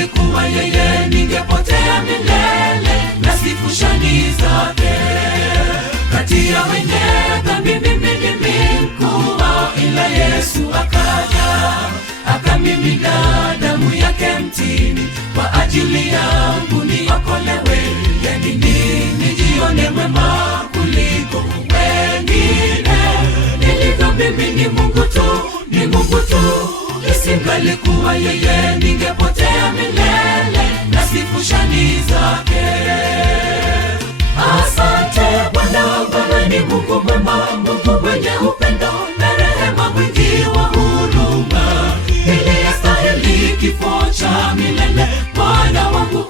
Isingalikuwa yeye, ningepotea milele na sifu shani zake. Kati ya wenye dhambi mimi ndimi mkuu, ila Yesu akaja, akamimina damu yake mtini kwa ajili yangu niokolewe. Yani nijione mwema kuliko wengine, nilivyo mimi ni Mungu tu, ni Mungu tu. Isingalikuwa yeye, ningepotea milele na sifu shani zake. Asante Bwana, wewe ni Mungu mwema, Mungu mwenye upendo na rehema, mwingi wa huruma. Niliyestahili kifo cha milele, Bwana wangu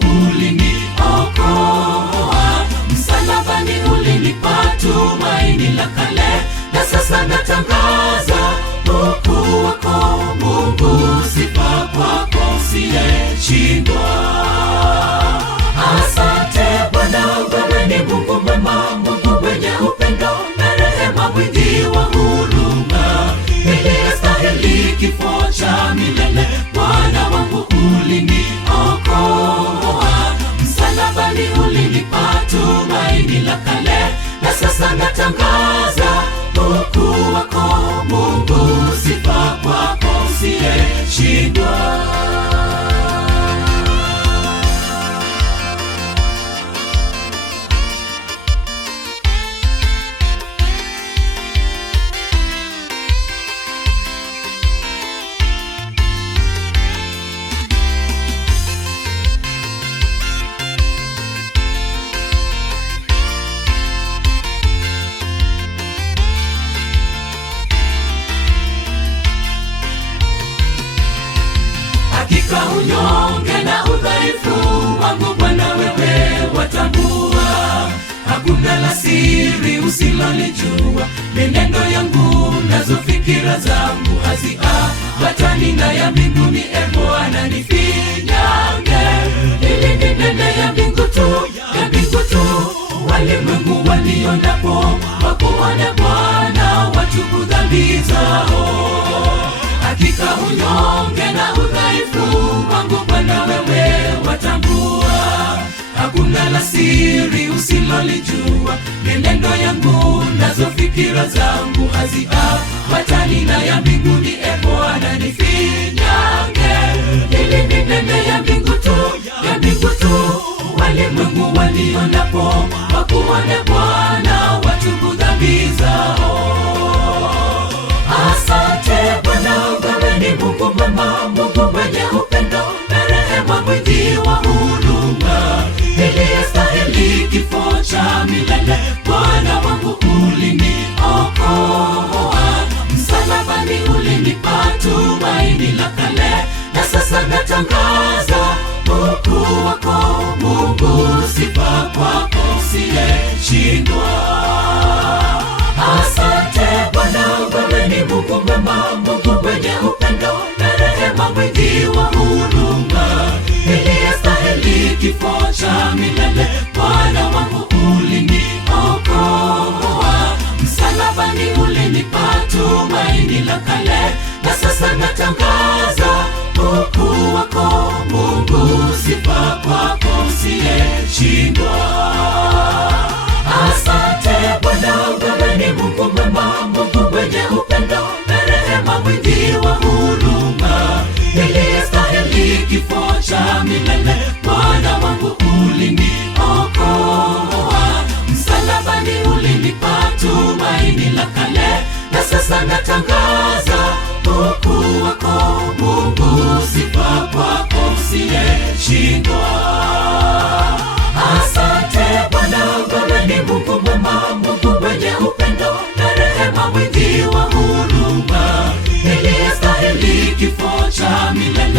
uliniokoa. Msalabani ulinipa tumaini la kale, na sasa natangaza ukuu wako Mungu. Sifa kwako usiyeshindwa. Asante Bwana, wewe ni Mungu mwema, Mungu mwenye upendo na rehema, mwingi wa huruma. Niliyestahili kifo cha milele, Bwana wangu uliniokoa. Msalabani ulinipa tumaini la kale, na sasa natangaza ukuu wako Mungu. Sifa kwako usiyeshindwa. Hakika unyonge na udhaifu wangu Bwana wewe watambua. Hakuna la siri usilolijua, mienendo yangu nazo fikira zangu haziambatani na ya mbinguni. E Bwana nifinyange, ili ninene ya mbingu tu, ya mbingu tu. Walimwengu wanionapo wakuone Bwana, watubu dhambi zao. Hakika unyonge na udhaifu wangu Bwana wewe watambua. Hakuna la siri usilolijua, mienendo yangu nazo fikira zangu haziambatani na ya mbinguni. E Bwana nifinyange, ili ninene ya mbingu tu, ya mbingu tu. Walimwengu wanionapo wakuone Bwana, watubu dhambi zao. Asante Bwana, wewe ni Mungu mwema, Mungu mwenye upendo na rehema, mwingi wa huruma. Niliyestahili kifo cha milele, Bwana wangu uliniokoa. Msalabani ulinipa tumaini la kale, na sasa natangaza ukuu wako Mungu. Sifa kwako usiyeshindwa. Asante Bwana, wewe ni Mungu mwema, Mungu mwenye upendo na rehema, mwingi wa huruma. Niliyestahili kifo cha milele, Bwana wangu uliniokoa. Msalabani ulinipa tumaini la kale, na sasa natangaza ukuu wako Mungu. Sifa kwako usiyeshindwa. Asante Bwana, wewe ni Mungu mwema, Mungu mwenye upendo na rehema, mwingi wa huruma. Niliyestahili kifo cha milele, Bwana wangu uliniokoa. Msalabani ulinipa tumaini la kale, na sasa natangaza ukuu wako Mungu. Sifa kwako usiyeshindwa. Asante Bwana, wewe ni Mungu mwema, Mungu mwenye upendo na rehema, mwingi wa huruma. Niliyestahili kifo cha milele, Bwana wangu uliniokoa. Msalabani ulinipa tumaini la kale, na sasa natangaza ukuu wako Mungu. Sifa kwako usiyeshindwa. Asante Bwana, wewe ni Mungu mwema, Mungu mwenye upendo na rehema, mwingi wa huruma. Niliyestahili kifo cha milele,